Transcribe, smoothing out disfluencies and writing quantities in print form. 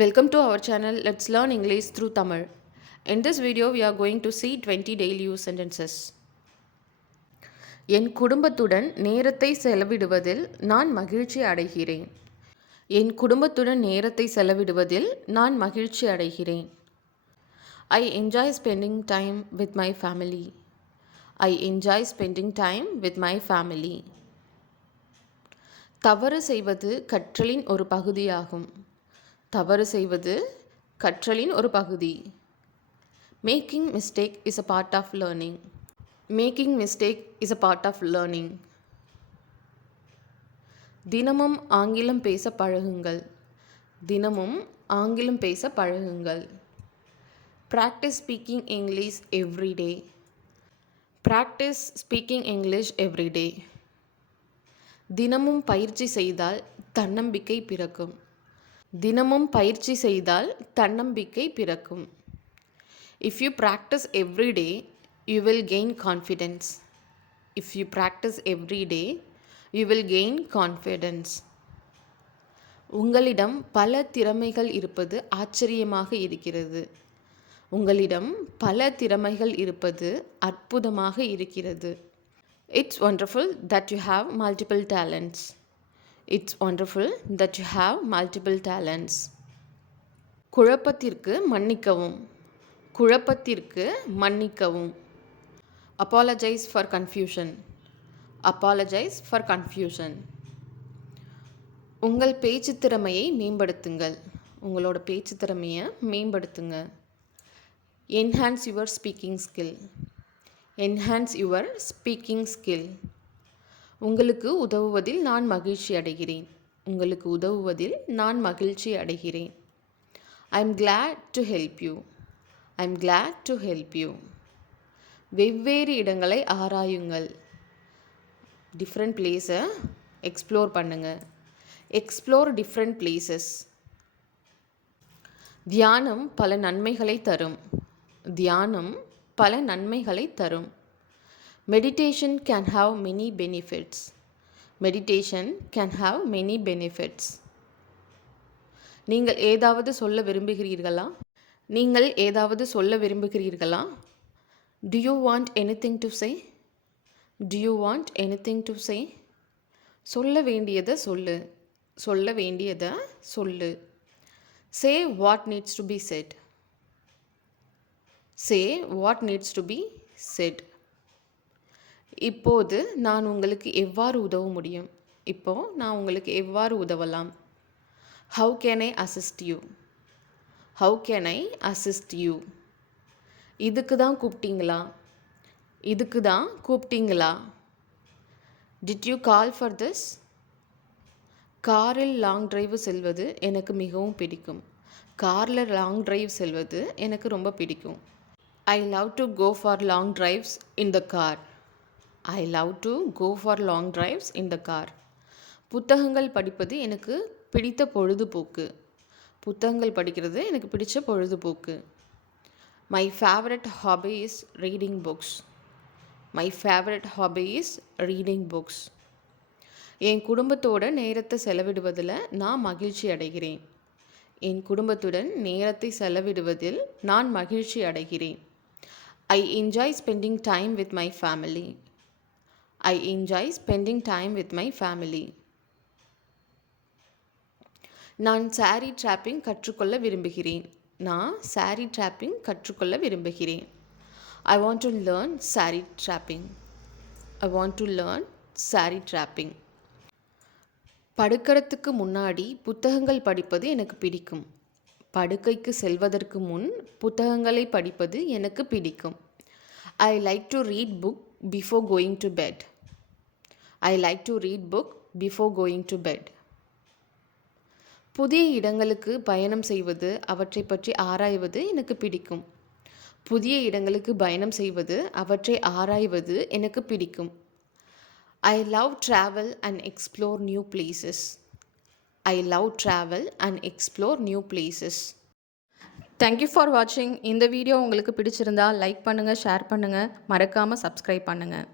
Welcome to our channel. Let's learn English through Tamil. In this video, we are going to see 20 daily use sentences. என் குடும்பத்துடன் நேரத்தை செலவிடுவதில் நான் மகிழ்ச்சி அடைகிறேன். என் குடும்பத்துடன் நேரத்தை செலவிடுவதில் நான் மகிழ்ச்சி அடைகிறேன். I enjoy spending time with my family. I enjoy spending time with my family. தவறு செய்வது கற்றலின் ஒரு பகுதியாகும். தவறு செய்வது கற்றலின் ஒரு பகுதி. Making mistake is a part of learning. Making mistake is a part of learning. தினமும் ஆங்கிலம் பேச பழகுங்கள். தினமும் ஆங்கிலம் பேச பழகுங்கள். Practice speaking English every day. Practice speaking English every day. தினமும் பயிற்சி செய்தால் தன்னம்பிக்கை பிறக்கும். தினமும் பயிற்சி செய்தால் தன்னம்பிக்கை பிறக்கும். If you practice every day you will gain confidence. If you practice every day you will gain confidence. உங்களிடம் பல திறமைகள் இருப்பது ஆச்சரியமாக இருக்கிறது. உங்களிடம் பல திறமைகள் இருப்பது அற்புதமாக இருக்கிறது. It's wonderful that you have multiple talents. It's wonderful that you have multiple talents. குழப்பத்திற்கு மன்னிக்கவும். குழப்பத்திற்கு மன்னிக்கவும். Apologize for confusion. Apologize for confusion. உங்கள் பேச்சு திறமையை மேம்படுத்துங்கள். உங்களோட பேச்சு திறமையை மேம்படுத்துங்க. Enhance your speaking skill. Enhance your speaking skill. உங்களுக்கு உதவுவதில் நான் மகிழ்ச்சி அடைகிறேன். உங்களுக்கு உதவுவதில் நான் மகிழ்ச்சி அடைகிறேன். I am glad to help you. I am glad to help you. வெவ்வேறு இடங்களை ஆராயுங்கள். டிஃப்ரெண்ட் பிளேஸை எக்ஸ்ப்ளோர் பண்ணுங்கள். Explore different places. தியானம் பல நன்மைகளை தரும். தியானம் பல நன்மைகளை தரும். Meditation can have many benefits. Meditation can have many benefits. நீங்கள் ஏதாவது சொல்ல விரும்புகிறீர்களா? நீங்கள் ஏதாவது சொல்ல விரும்புகிறீர்களா? Do you want anything to say? Do you want anything to say? சொல்ல வேண்டியதை சொல்லு. சொல்ல வேண்டியதை சொல்லு. Say what needs to be said. Say what needs to be said. இப்போது நான் உங்களுக்கு எவ்வாறு உதவ முடியும்? இப்போது நான் உங்களுக்கு எவ்வாறு உதவலாம்? How can I assist you? How can I assist you? இதுக்கு தான் கூப்பிட்டீங்களா? இதுக்கு தான் கூப்பிட்டீங்களா? Did you call for this? காரில் லாங் டிரைவ் செல்வது எனக்கு மிகவும் பிடிக்கும். காரில் லாங் டிரைவ் செல்வது எனக்கு ரொம்ப பிடிக்கும். I love to go for long drives in the car. I love to go for long drives in the car. புத்தகங்கள் படிப்பது எனக்கு பிடித்த பொழுதுபோக்கு. புத்தகங்கள் படிக்கிறது எனக்கு பிடித்த பொழுதுபோக்கு. My favorite hobby is reading books. My favorite hobby is reading books. என் குடும்பத்தோட நேரத்தை செலவிடுவதில் நான் மகிழ்ச்சி அடைகிறேன். என் குடும்பத்துடன் நேரத்தை செலவிடுவதில் நான் மகிழ்ச்சி அடைகிறேன். I enjoy spending time with my family. I enjoy spending time with my family. நான் சாரி ட்ராப்பிங் கற்றுக்கொள்ள விரும்புகிறேன். நான் சாரி ட்ராப்பிங் கற்றுக்கொள்ள விரும்புகிறேன். I want to learn saree trapping. I want to learn saree trapping. படுக்கிறதுக்கு முன்னாடி புத்தகங்கள் படிப்பது எனக்கு பிடிக்கும். படுக்கைக்கு செல்வதற்கு முன் புத்தகங்களை படிப்பது எனக்கு பிடிக்கும். I like to read book before going to bed. I like to read book before going to bed. புதிய இடங்களுக்கு பயணம் செய்வது அவற்றை பற்றி ஆராய்வது எனக்கு பிடிக்கும். புதிய இடங்களுக்கு பயணம் செய்வது அவற்றை ஆராய்வது எனக்கு பிடிக்கும். I love travel and explore new places. I love travel and explore new places. Thank you for watching. இந்த வீடியோ உங்களுக்கு பிடிச்சிருந்தா லைக் பண்ணுங்கள், ஷேர் பண்ணுங்கள், மறக்காமல் சப்ஸ்கிரைப் பண்ணுங்கள்.